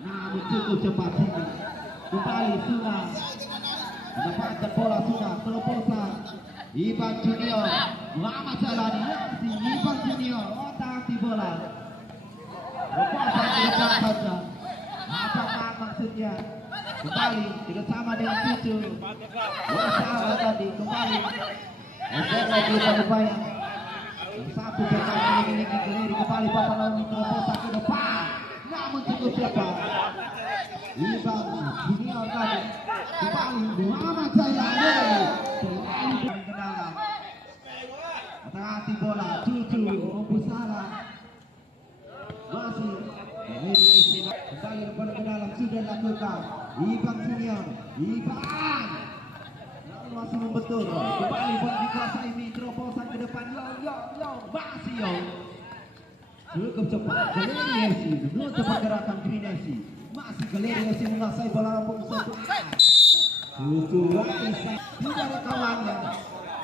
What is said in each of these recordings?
Namun cukup cepat ini kembali sudah mendapatkan bola sudah terobosan Ivan Junior Muhammad Jalani Ivan Junior otak di bola terobosan ke depan saja apakah maksudnya kembali bersama dengan Cucu Wasawa tadi kembali lagi berupaya satu pemain memiliki Geleri kembali Bapak Naomi terobosan ke depan namun cukup cepat Ivan Junior tadi kembali Muhammad Jalani kembali ke dalam hati bola Cucu Obusala masih kembali ke dalam sudah lakukan Ivan Junior Ivan masih membetul kembali bola dikuasai ini terobosan ke depan yo masih yo cukup cepat Geleri menutup pergerakan Grinesi masih Geleri menguasai bola rampung satu Cucu Waisa tidak ada kawannya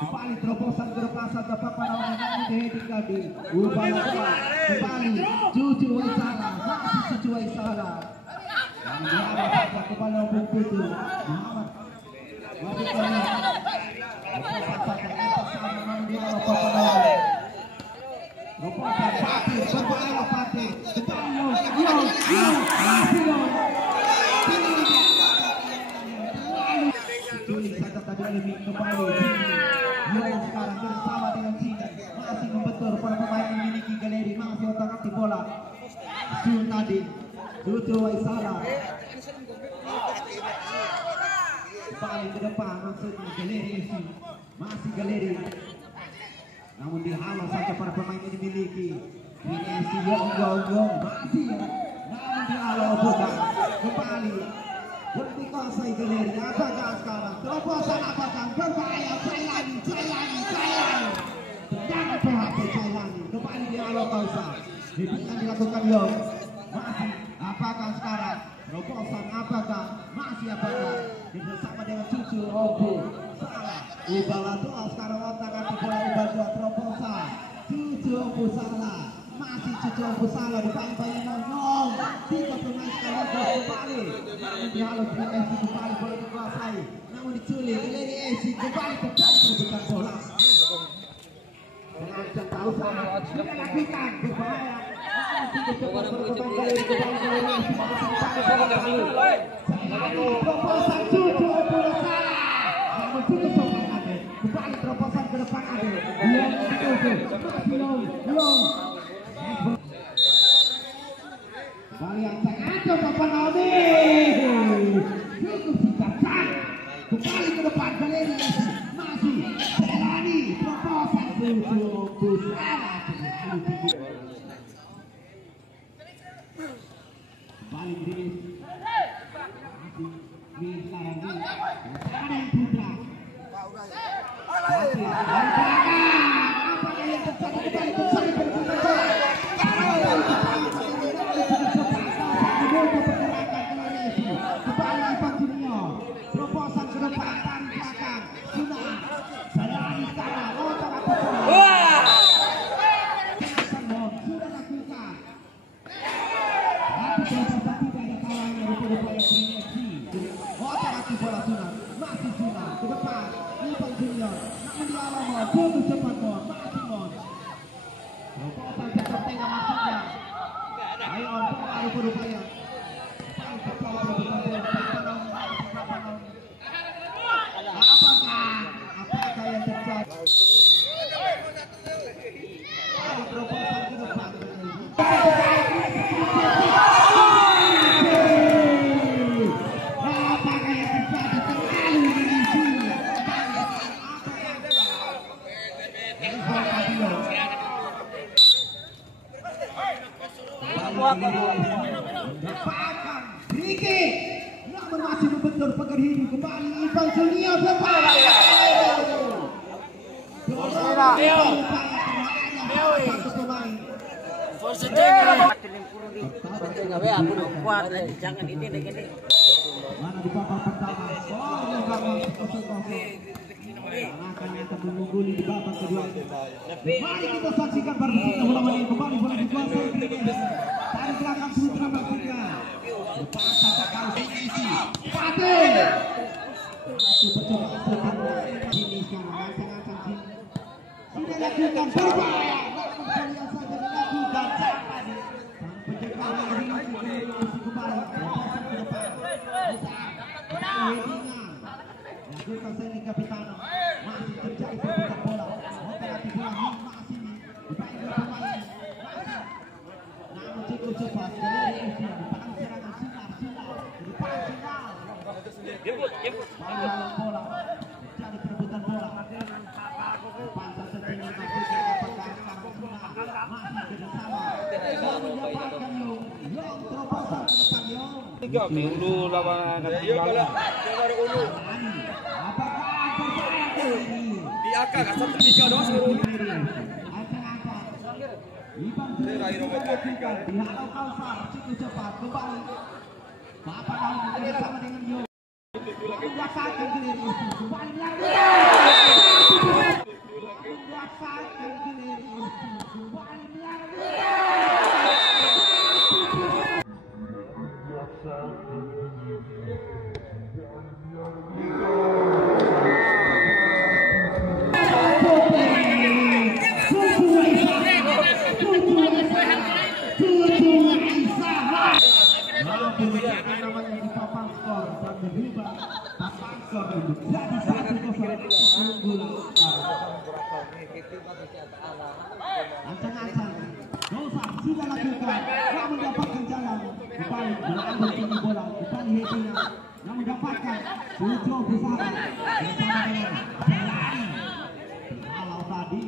kembali terobosan ke depan saja Bapak Naomi dihedikadi bola kembali Cucu Waisa masih Cucu Waisa yang diarah saja kembali rampung putu Muhammad masih kembali terobosan saja bersama Naomi Bapak Naomi Robosan Fatih, berbahaya Fatih Juli saja tadi lebih kembali Yo sekarang bersama dengan Cina masih membetul para pemain yang memiliki Geleri masih otak-atik bola Sun tadi Cucu Waisala kembali ke depan maksudnya Geleri masih Geleri namun dihalau saja para pemain ini dimiliki Grinesi Yong masih namun dihalau bukan kembali dikuasai Geleri apakah sekarang terobosan apakah berbahaya Jailani tendangan PHP Jailani kembali dihalau Kausa hidupkan dilakukan Yong masih apakah sekarang terobosan apakah bersama dengan Cucu Obu salah Ubala doa sekarang otak-atik bola Ubala terobosan Cucu Obu salah masih Cucu Obu salah dibayang-bayang Nyong tiga pemain sekaligus kembali namun dihalau Grinesi kembali bola dikuasai namun diculik Geleri Esi kembali terjadi perebutan bola pengancam Kausa tidak lakukan berbahaya terobosan Cucu Obu salah namun cukup sopan Ade kembali terobosan ke depan Ade Yong kembali yang sengaja Bapak Naomi cukup bijaksana kembali ke depan Geleri masih Jalani terobosan Cucu Obu salah kembali Grinesi masih sekarang ada yang Putra apa yang terjadi kembali Ivan Junior terobosan ke depan tarik belakang sudah Jalani sekarang sudah lakukan otak-atik bola Sunan masih Sunan ke depan Ivan Junior namun di alam cukup cepat masih terobosan sektor tengah maksudnya ayo harus berupaya apakah yang terjadi terobosan ke depan dapatkan Riki namun masih membentur pegang hidup kembali Ivan Junior berbahaya satu pemain Jangan ini gini. Mana di babak pertama? Akan mengungguli di babak kedua. Mari kita saksikan pertandingan bola menit kembali bola dikuasai Greenes. Dari belakang Putra Bakunda. Lepas saja kau isi. Fatih. Percobaan ini sekarang ancang-ancang sudah lakukan berbahaya. Kalian saja dilakukan. Pencegahan ini kembali. Lakukan seni Kapitano. Masih terjadi perputaran bola. Operasi bola masih dipakai pemain. Namun cukup cepat dari Evi. Depan serangan sinar. Depan sinar. Bola. Terjadi perebutan bola. Pantas tertinggi masih apakah sekarang sinar masih kerjasama. Mendapatkan Yong terobosan ke depan Yong. Tiga minggu lawan Ulu. Di AK asal tiga doang seluruh Ulu. Dihalau Kausar cukup cepat kembali. Bapak Daud bersama dengan Yong. Menguasai Greenes kembali lagi. Menguasai Greenes kembali lagi. Ancang-ancang Kausar sudah lakukan, tak mendapatkan jalan kembali berangkat tinggi bola kembali headingnya yang mendapatkan Putra Pusara bersama dengan Jelani. Kalau tadi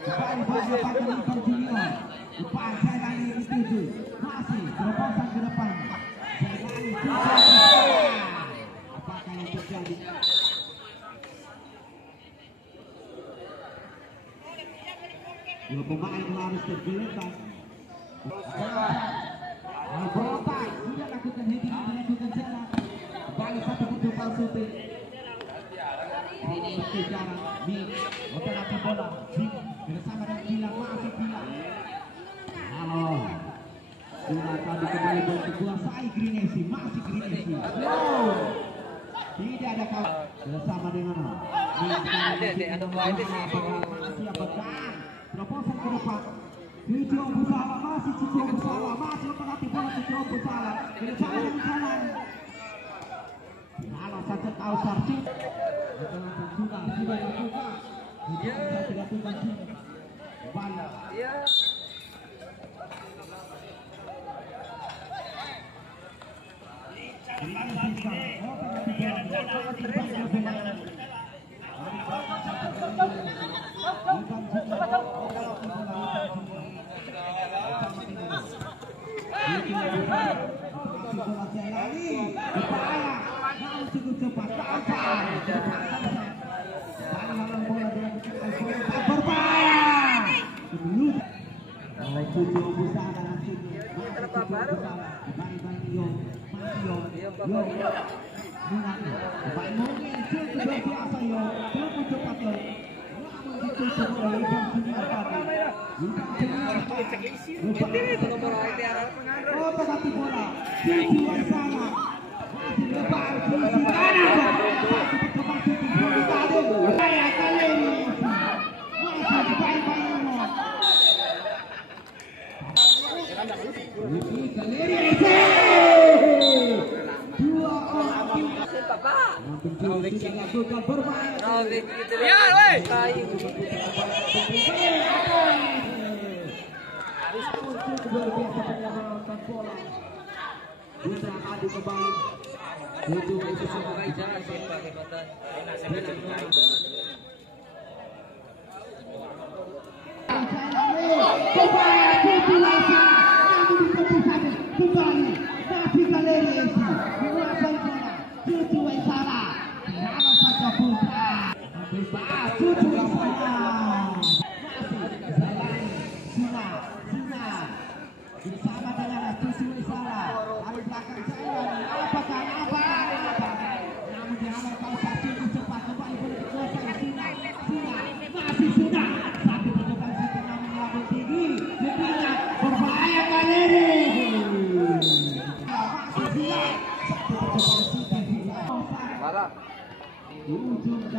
kembali mendapatkan Ivan Junior depan Jelani dituju masih terobosan ke depan Jelani Putra Pusara. Apakah yang terjadi? Dua pemain harus tergeletak. Berontak sudah lakukan heading, melakukan jalan. Kembali satu pucuk palsu. Berkejaran di operasi bola. Bersama dengan Gilang masih Gilang. Halo. Sudah tadi kembali bola dikuasai Greenes, masih Greenes. Tidak ada kau bersama dengan masih apakah terobosan ke depan. Putra Pusara masih Putra Pusara masih memperhati bola Putra Pusara bersama dengan jalan. Kalau saja Kausar sudah dilakukan. Tidak dilakukan sini. Kembali.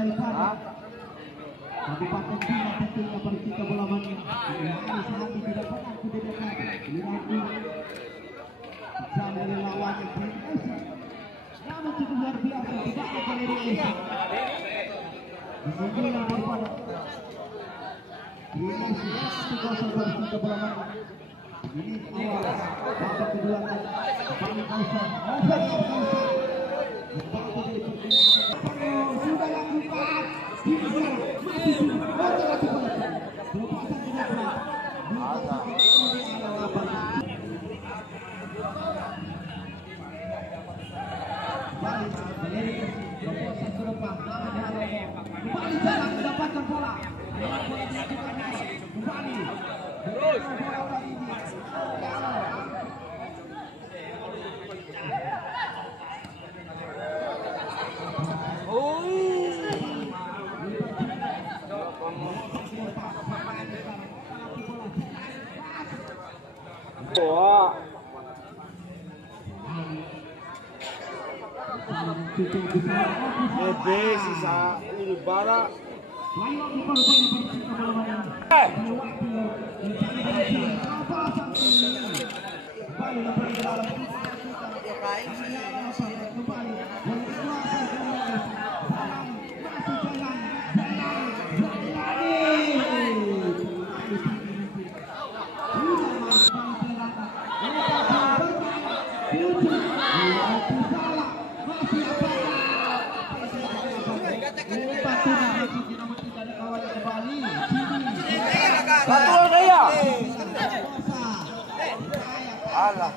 daripada Kabupaten Bima tentunya Persita Bola Mania. Hari sehati tidak pernah kudekat. Lihat sama lawannya PSS. Namun cukup luar biasa tidak ada dari PSS. Kemudian daripada PSS 1-0 Persita Bola Mania. Ini awal babak kedua kembali Kausar. Sudah lakukan. Kembali jarang mendapatkan bola. Kembali. Terus. Wah. Sisa ini bara. Betul saya. Allah.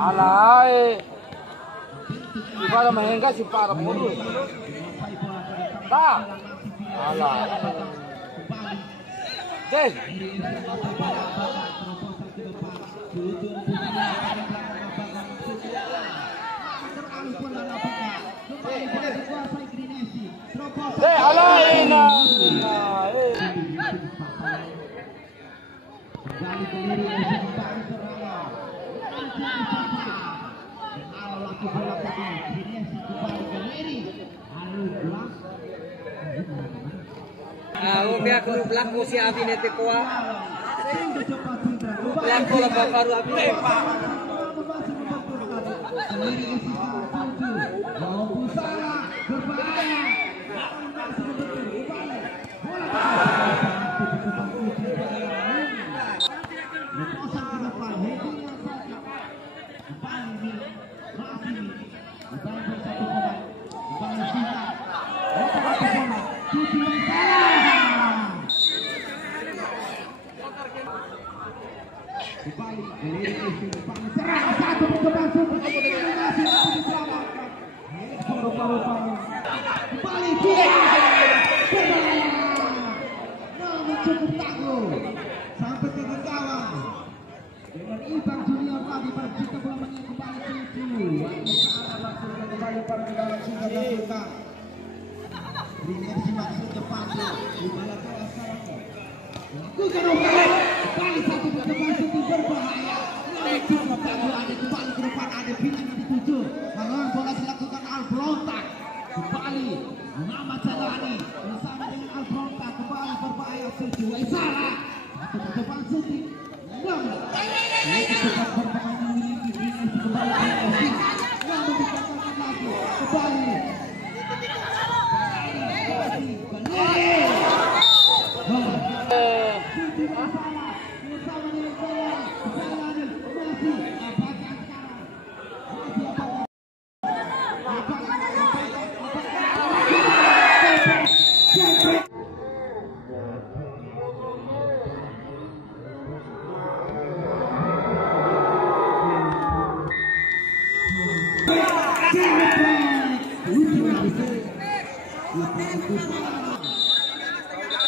Alay. Para mahengga si para puro. Ta. Alay. Des. Alay na. Umia kuru belakang si Abi nete kuah. Belakang lah baru Abi. Sampai ke gawang dengan Ibang Junior tadi Persita Bola Mania kembali tuju kembali para dalam sudah dilakukan Greenesi masuk depan di bola bola sekarang lakukan kembali satu pertemuan shooting berbahaya coba ada kembali ke depan ada pinang yang dituju lawan bola dilakukan Al-Brontak kembali Muhammad Jalani bersama dengan Al-Brontak kembali berbahaya tuju salah satu pertemuan shooting namun cepat bermain memiliki Greenesi kembali namun dikatakan lagi kembali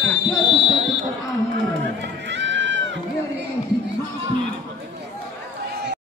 Detik-detik terakhir. Kemudian mampu